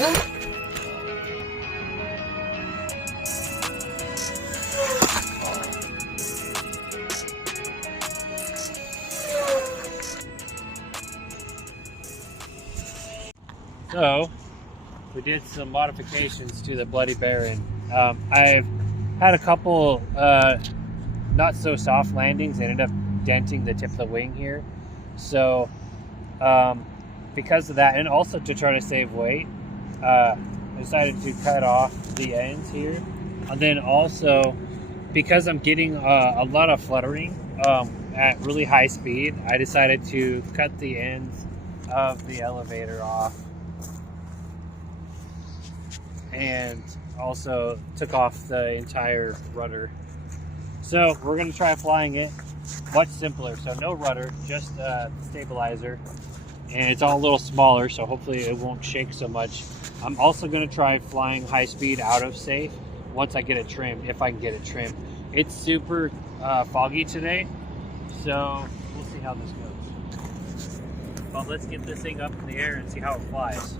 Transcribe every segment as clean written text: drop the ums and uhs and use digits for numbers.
So we did some modifications to the Bloody Barron. I've had a couple not so soft landings. I ended up denting the tip of the wing here. So because of that, and also to try to save weight, I decided to cut off the ends here. And then also because I'm getting a lot of fluttering at really high speed, I decided to cut the ends of the elevator off. And also took off the entire rudder. So we're going to try flying it much simpler. So no rudder, just stabilizer. And it's all a little smaller, so hopefully it won't shake so much. I'm also going to try flying high speed out of safe once I get it trimmed, if I can get it trimmed. It's super foggy today, so we'll see how this goes. But let's get this thing up in the air and see how it flies.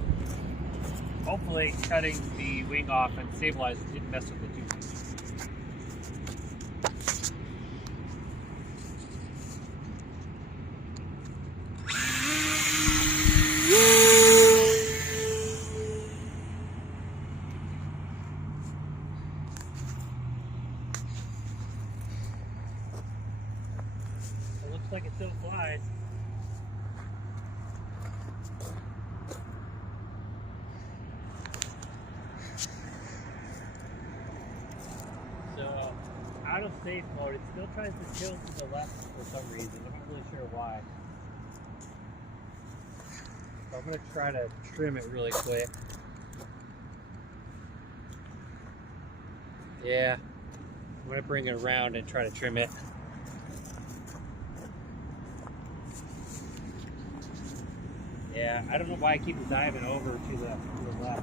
Hopefully cutting the wing off and stabilizer didn't mess with the tube. It looks like it still flies. Out of safe mode, it still tries to tilt to the left for some reason. I'm not really sure why. So I'm going to try to trim it really quick. Yeah, I'm going to bring it around and try to trim it. Yeah, I don't know why I keep diving over to the left.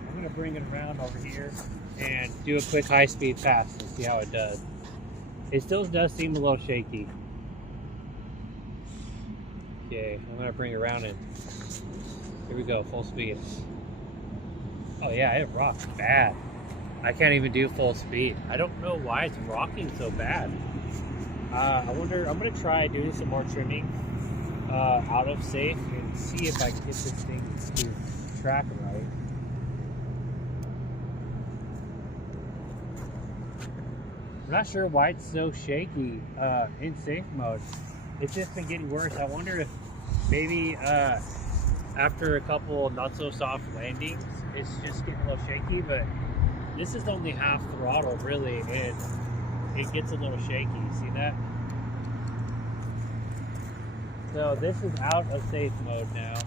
I'm going to bring it around over here and do a quick high-speed pass and see how it does. It still does seem a little shaky. Okay, I'm going to bring it around and here we go, full speed. Oh yeah, it rocks bad. I can't even do full speed. I don't know why it's rocking so bad. I wonder, I'm going to try doing some more trimming out of safe and see if I can get this thing to track right. I'm not sure why it's so shaky in safe mode. It's just been getting worse. I wonder if maybe after a couple not so soft landings, it's just getting a little shaky, but this is only half throttle really, and it gets a little shaky. See that? So this is out of safe mode now,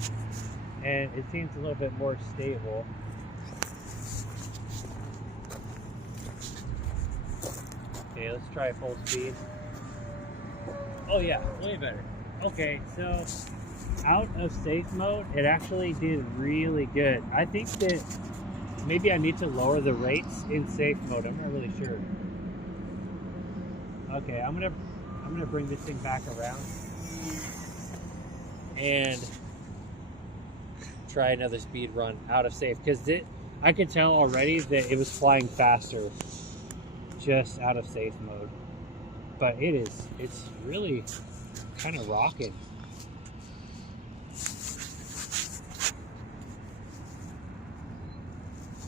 and it seems a little bit more stable. Okay, let's try full speed. Oh yeah, way better. Okay, so out of safe mode, it actually did really good. I think that maybe I need to lower the rates in safe mode. I'm not really sure. Okay, I'm gonna bring this thing back around and try another speed run out of safe, because I could tell already that it was flying faster just out of safe mode. But it's really kind of rocking.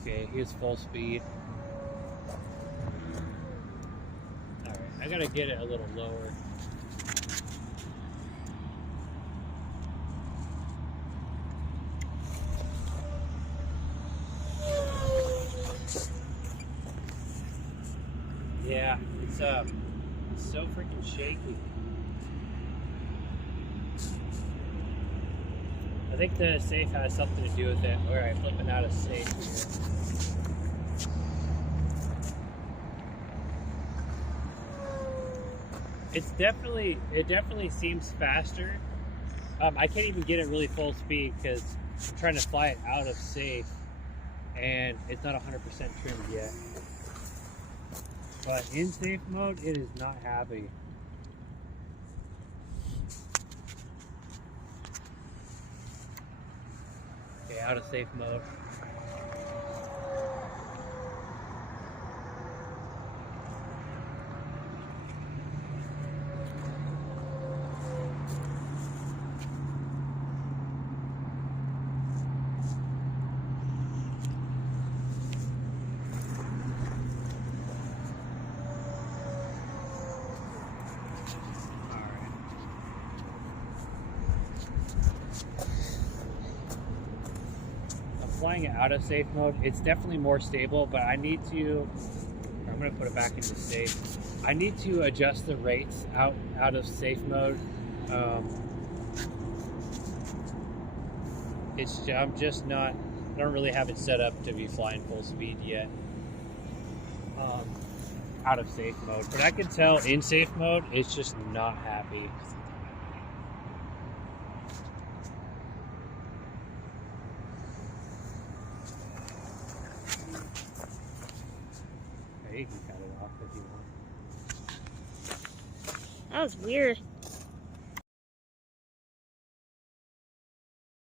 Okay, here's full speed. Alright, I gotta get it a little lower. Yeah, it's so freaking shaky. I think the safe has something to do with it. Alright, flipping out of safe here. It definitely seems faster. I can't even get it really full speed because I'm trying to fly it out of safe and it's not 100% trimmed yet. But in safe mode, it is not happy. out of safe mode. Flying it out of safe mode, it's definitely more stable, but I'm gonna put it back into safe. I need to adjust the rates out of safe mode. I don't really have it set up to be flying full speed yet. Out of safe mode, but I can tell in safe mode, it's just not happy. You can cut it off if you want. That was weird.